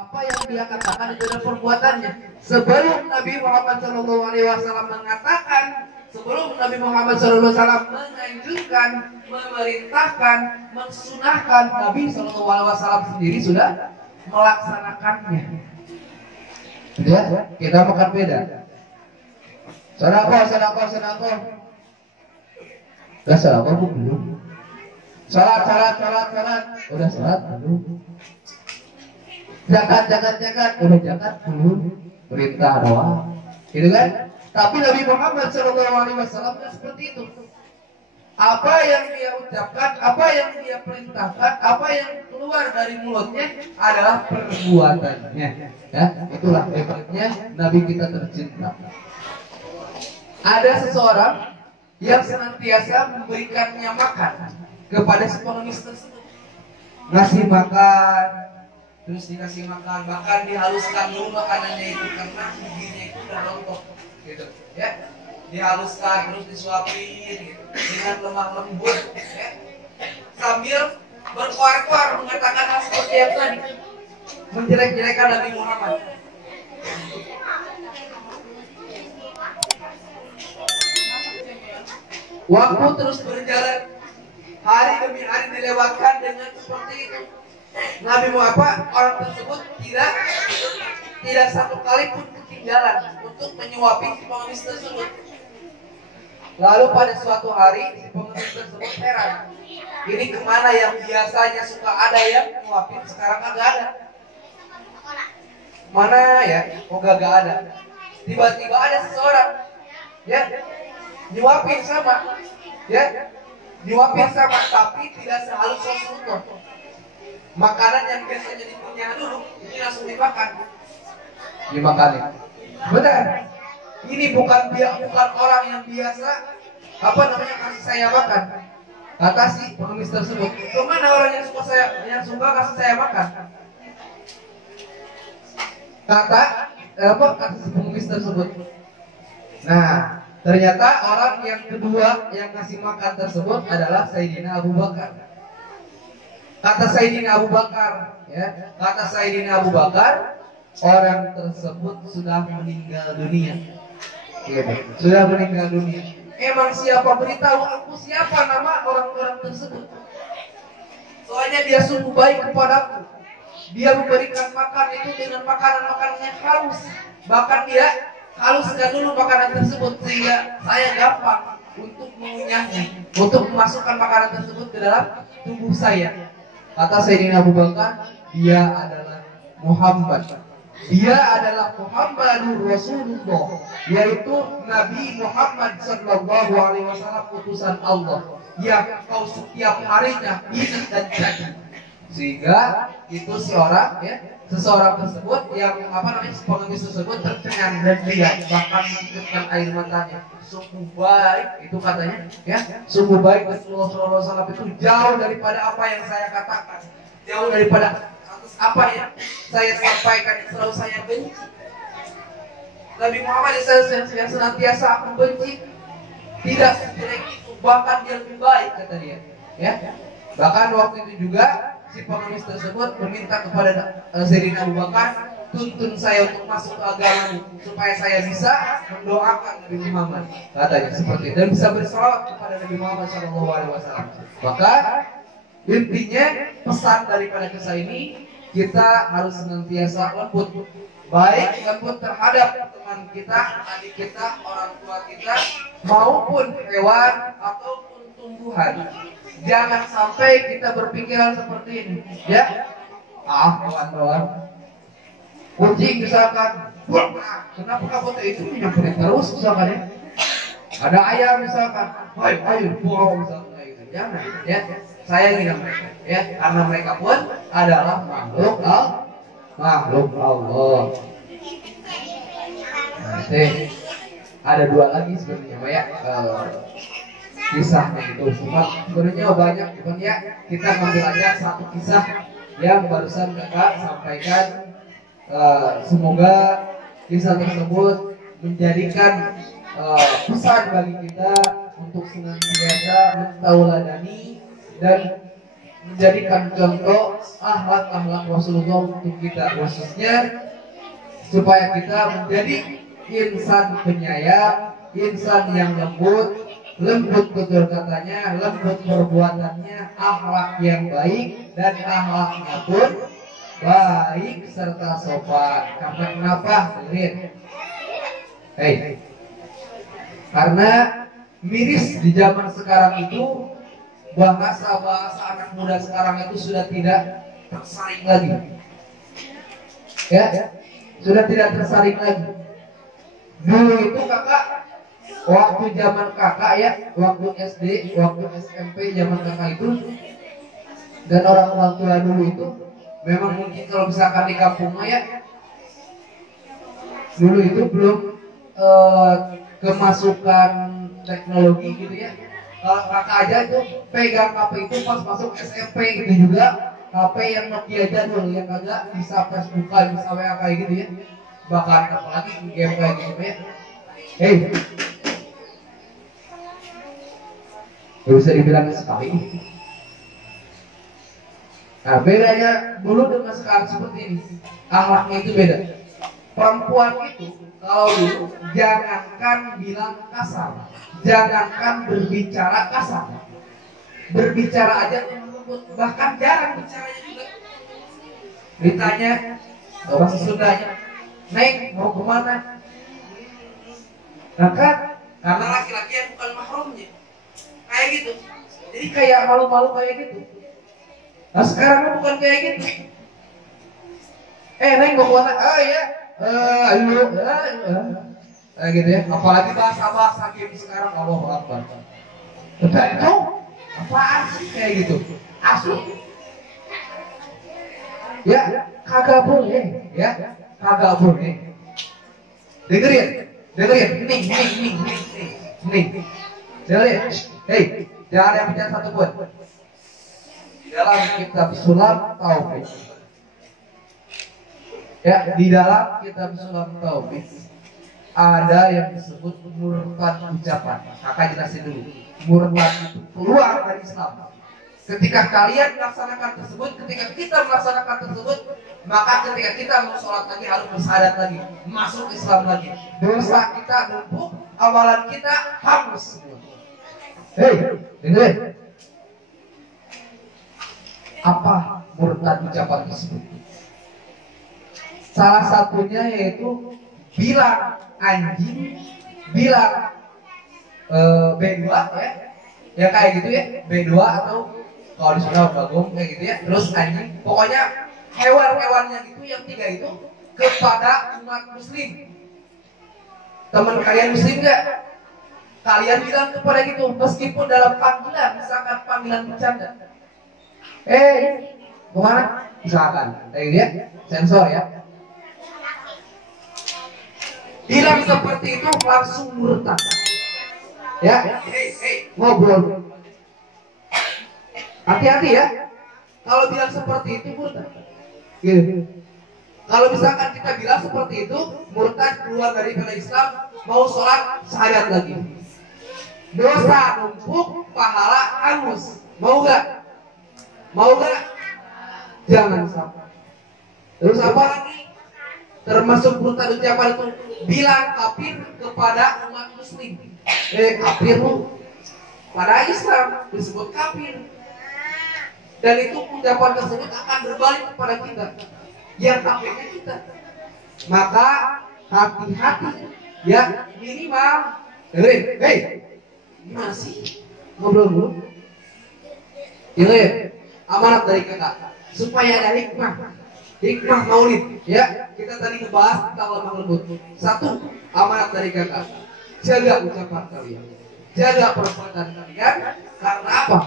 Apa yang dia katakan itu adalah perbuatannya. Sebelum Nabi Muhammad SAW mengatakan, sebelum Nabi Muhammad SAW menganjurkan, memerintahkan, mensunahkan, Nabi SAW sendiri sudah melaksanakannya. Ya, kita makan beda. Sedekah. Udah sedekah belum? Salat. Udah salat belum? Zakat. Udah zakat belum? Perintah doang. Gitu kan? Tapi Nabi Muhammad SAW seperti itu. Apa yang dia ucapkan, apa yang dia perintahkan, apa yang keluar dari mulutnya adalah perbuatannya. Ya, itulah hebatnya Nabi kita tercinta. Ada seseorang yang senantiasa memberikannya makan kepada si pengemis tersebut. Ngasih makan, terus dikasih makan, bahkan dihaluskan dulu makanannya itu karena giginya itu udah rontok, gitu, ya. Dihaluskan terus disuapin gitu, dengan lemah lembut, ya. Sambil berkuar-kuar mengatakan hal seperti yang tadi, menjelek-jelekan Nabi Muhammad. Waktu terus berjalan, hari demi hari dilewatkan dengan seperti itu. Nabi Muhammad, orang tersebut tidak satu kali pun ketinggalan untuk menyuapi si pengemis tersebut. Lalu pada suatu hari si pengemis tersebut heran, ini kemana yang biasanya suka ada yang nyuapin, sekarang kagak ada. Mana ya, kok gak ada. Tiba-tiba ada seseorang, ya, nyuapin sama, ya, nyuapin sama, tapi tidak sehalus Rasulullah. Makanan yang biasanya dipunya dulu, ini langsung dimakanin. Benar. Ini bukan orang yang biasa kasih saya makan. Kata si pengemis tersebut, kemana orang yang suka kasih saya makan? Kata si pengemis tersebut. Nah, ternyata orang yang kedua yang ngasih makan tersebut adalah Sayyidina Abu Bakar. Kata Sayyidina Abu Bakar, orang tersebut sudah meninggal dunia. Sudah meninggal dunia. Emang siapa beritahu aku siapa nama orang-orang tersebut? Soalnya dia sungguh baik kepadaku. Dia memberikan makan itu dengan makanan-makanan yang halus. Bahkan dia haluskan dulu makanan tersebut sehingga saya gampang untuk mengunyahnya, untuk memasukkan makanan tersebut ke dalam tubuh saya. Kata Sayyidina Abu Bakar, dia adalah Muhammad. Dia adalah Muhammadur Rasulullah, yaitu Nabi Muhammad sallallahu alaihi wasallam, utusan Allah yang kau setiap harinya ingat dan jaga. Sehingga itu seseorang tersebut yang pengemis tersebut tercengang dan dia bahkan menunjukkan air matanya. Sungguh baik itu katanya, ya. Sungguh baik Rasulullah SAW itu jauh daripada apa yang saya katakan, jauh daripada apa yang saya sampaikan yang selalu saya benci. Nabi Muhammad yang senantiasa aku benci, tidak sejelek itu, bahkan dia lebih baik kata dia, ya. Bahkan waktu itu juga si pengemis tersebut meminta kepada Sayyidina Abu Bakar, tuntun saya untuk masuk ke agama supaya saya bisa mendoakan Nabi Muhammad, katanya seperti itu, dan bisa bersalawat kepada Nabi Muhammad SAW. Maka intinya pesan daripada kisah ini, kita harus senantiasa lembut, baik lembut terhadap teman kita, adik kita, orang tua kita, maupun hewan ataupun tumbuhan. Jangan sampai kita berpikiran seperti ini, ya. Kawan-kawan, kucing misalkan, kenapa kamu itu nyamperin terus misalkan, ya. Ada ayam misalkan, ayo buang misalkan gitu. Jangan, ya. Sayangi mereka, ya, karena mereka pun adalah makhluk Allah. Nah, ada dua lagi sebenarnya, Pak, ya. Kisahnya itu sebenarnya banyak, cuman ya kita ngambil aja satu kisah yang barusan kakak sampaikan. Semoga kisah tersebut menjadikan pesan bagi kita untuk senantiasa mentauladani dan menjadikan contoh akhlak Rasulullah untuk kita, khususnya supaya kita menjadi insan penyayang, insan yang lembut tutur katanya, lembut perbuatannya, akhlak yang baik dan akhlaknya pun baik serta sopan. Karena kenapa? Karena miris di zaman sekarang itu bahasa anak muda sekarang itu sudah tidak tersaring lagi. Ya, sudah tidak tersaring lagi. Dulu itu kakak, waktu zaman kakak ya, waktu SD, waktu SMP zaman kakak itu, dan orang tua dulu itu memang mungkin kalau misalkan di kampung ya, dulu itu belum kemasukan teknologi gitu ya. Kalau kakak aja itu pegang HP itu pas masuk SMP gitu juga, HP yang Nokia jadul yang kagak bisa Facebookan, bisa WA kayak gitu ya. Bahkan apalagi game kayak gitu ya. Gak bisa dibilang sekali. Nah bedanya dulu dengan sekarang seperti ini, akhlaknya itu beda. Perempuan itu kalau dulu jangankan bilang kasar, jangankan berbicara kasar, berbicara aja lembut, bahkan jarang bicaranya juga. Ditanya bahasa Sundanya, Neng mau kemana? Nah kan, karena laki-laki yang bukan mahramnya, kayak gitu. Jadi kayak malu-malu kayak gitu. Nah sekarang bukan kayak gitu. Neng mau kemana? Ya. Ayo, kayak gitu ya. Apalagi bahasa game sekarang, Allah Akbar. Betul itu apaan sih kayak gitu? Asli. Ya, kagak boleh, ya, kagak boleh. Dengerin, nih. Dengerin, jangan yang bicara satu pun. Di dalam kitab Sulam Taufik. Ya, di dalam kitab Sulam Taufik ada yang disebut murtad ucapan. Kakak jelasin dulu. Murtad itu keluar dari Islam. Ketika kalian melaksanakan tersebut, ketika kita melaksanakan tersebut, maka ketika kita mau sholat lagi harus bersyahadat lagi, masuk Islam lagi. Dosa kita numpuk, amalan kita hapus semua. Dengerin. Apa murtad ucapan tersebut? Salah satunya yaitu bilang anjing, bilang B2 ya kayak gitu ya, B2 atau kalau di Sunda bagong kayak gitu ya, terus anjing, pokoknya hewan-hewannya gitu yang tiga itu kepada umat muslim. Teman kalian muslim nggak? Kalian bilang kepada gitu, meskipun dalam panggilan, misalkan panggilan bercanda. Kemana? Misalkan kayak gitu ya, sensor ya. Bilang seperti itu langsung murtad. Ya, ngobrol. Hati-hati ya. Kalau bilang seperti itu murtad. Gitu. Kalau misalkan kita bilang seperti itu, murtad keluar dari Islam, mau sholat syahadat lagi. Dosa numpuk, pahala hangus. Mau gak? Jangan sampai. Terus apa lagi? Termasuk murtad ucapan itu bilang kafir kepada umat muslim. Kafir lu pada Islam disebut kafir. Dan itu ucapan tersebut akan berbalik kepada kita. Yang kafirnya kita. Maka hati-hati ya, minimal. Gimana sih? Ngobrol dulu. Amanat dari kakak supaya ada hikmah maulid ya. Kita tadi ngebahas tentang lemah lembut. Satu, amanat dari kakak, jaga ucapan kalian, jaga perbuatan kalian. Karena apa?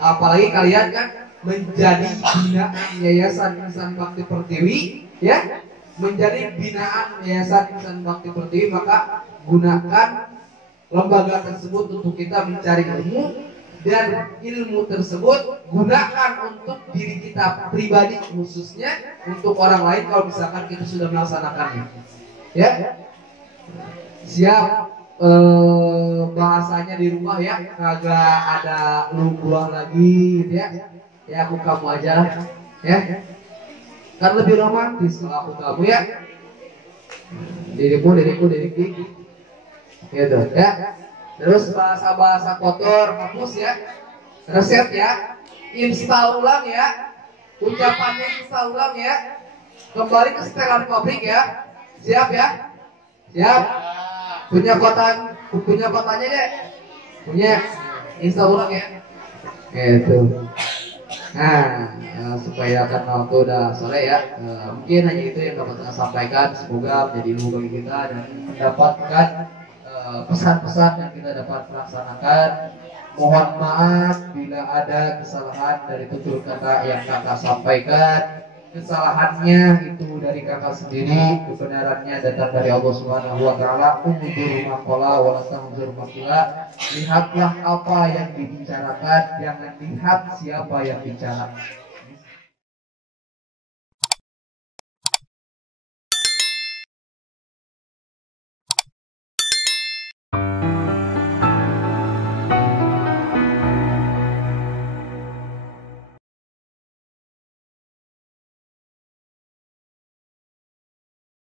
Apalagi kalian kan menjadi binaan Yayasan Insan Bakti Pertiwi ya, menjadi binaan Yayasan Insan Bakti Pertiwi, maka gunakan lembaga tersebut untuk kita mencari ilmu, dan ilmu tersebut gunakan untuk diri kita pribadi, khususnya untuk orang lain kalau misalkan kita sudah melaksanakannya ya. Siap bahasanya di rumah ya, kagak ada lu buang lagi gitu ya. Ya aku kamu aja, ya. Kan lebih romantis kalau aku kamu ya. Diriku, gitu ya. Terus bahasa-bahasa kotor hapus ya. Reset ya. Install ulang ya. Ucapannya install ulang ya. Kembali ke setelan pabrik ya. Siap ya? Siap. Punya kotanya deh. Punya. Install ulang ya. Gitu. Nah, supaya karena waktu udah sore ya, mungkin hanya itu yang dapat saya sampaikan. Semoga menjadi ilmu bagi kita dan mendapatkan pesan-pesan yang kita dapat melaksanakan. Mohon maaf bila ada kesalahan dari tutur kata yang kakak sampaikan. Kesalahannya itu dari kakak sendiri, kebenarannya datang dari Allah Subhanahu wa taala. Unzur maqala wa lastanzur maqila. Lihatlah apa yang dibicarakan, jangan lihat siapa yang bicara.